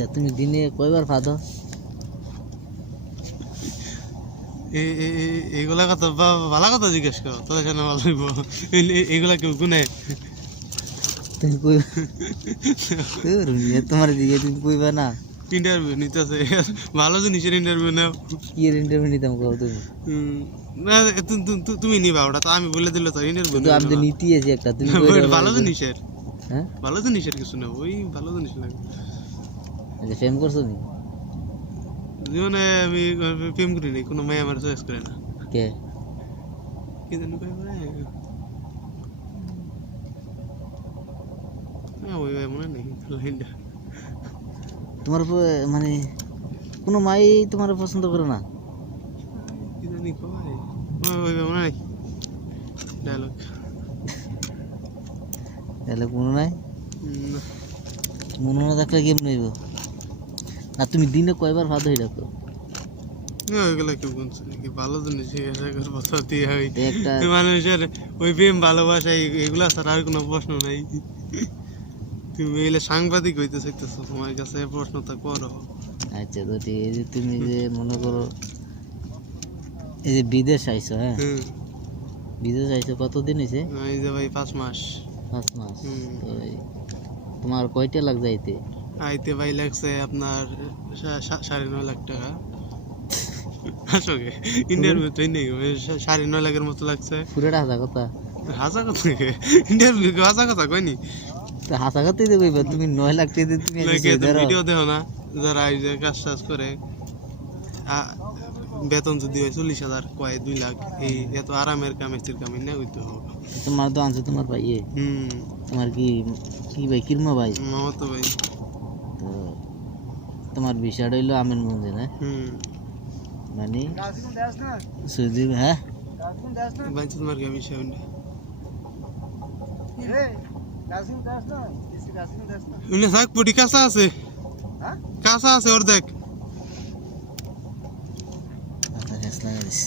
আচ্ছা তুমি দিনে কয়বার ফাদো? এইগুলা কথা ভালো কথা জিজ্ঞেস করো, তোদের সামনে ভালো হইব। এইগুলা কেউ গুনে? তুমি কই তোমার দিকে তুমি কইবা না? ইন্টারভিউ নিতেছে, ভালো জিনিসের ইন্টারভিউ নাও। কি ইন্টারভিউ নিতাম কও তুমি? না, তুমি নিবা ওটা তো আমি বলে দিলে তো ইন্টারভিউ তো আমি তো নীতি আছে একটা, তুমি ভালো জিনিসের। হ্যাঁ ভালো জিনিসের কিছু না, ওই ভালো জিনিস লাগে। আচ্ছা ফেম করছো নি? জীবনে আমি প্রেম করি নাই, কোনো মেয়ে আমার চয়েস করে না। কে? কি জানি কই মানে ওই মনে নেই লাইনটা। তোমার মানে কোনো মাই তোমার পছন্দ করে না? কি জানি কয় ওই মনে নেই ডায়লগ। তাহলে মনে নাই? মনে না থাকলে কেমন হইব? না তুমি দিনে কয়বার ভাত হয়ে রাখো? ওইগুলা কেউ বলছে নাকি ভালো জিনিস জিজ্ঞাসা করবো তো দিয়ে হয়। একটা মানুষের ওই প্রেম ভালোবাসা এগুলা ছাড়া আর কোনো প্রশ্ন নাই। তুমি এলে সাংবাদিক হইতে চাইতেছো, তোমার কাছে প্রশ্নটা করো। আচ্ছা তো ঠিক, এই যে তুমি যে মনে করো এই যে বিদেশ আইছো, হ্যাঁ বিদেশ আইছো কতদিন হয়েছে? এই যে ভাই 5 মাস। 5 মাস। তো তোমার কয়টা লাগ যাইতে? আইতে ভাই লাগছে আপনার 9.5 লাখ টাকা। আসলে ইন্টারভিউ তো নেই, 9.5 লাখের মতো লাগছে। পুরোটা হাসা কথা? হাসা কথা, ইন্টারভিউ হাসা কথা কয়নি তো হাসা কথাই তো কইবা, তুমি 9 লাখ টাকা দিয়ে তুমি ভিডিও দেখো না, যারা এই যে কাজ টাজ করে বেতন যদি হয় 40,000 কয় 2 লাখ, এই এত আরামের কাম এসির কাম না হইতো। তোমার তো আনছে তোমার ভাই, তোমার কি কি ভাই কিরমা ভাই? মামাতো ভাই। তো তোমার বিষয়টা হইলো আমের মঞ্জে না, মানে সুদীপ, হ্যাঁ ভাই তোমার কি বিষয় উনি থাক পুটি কাঁচা আছে, কাঁচা আছে ওর দেখ। আচ্ছা লাগাইস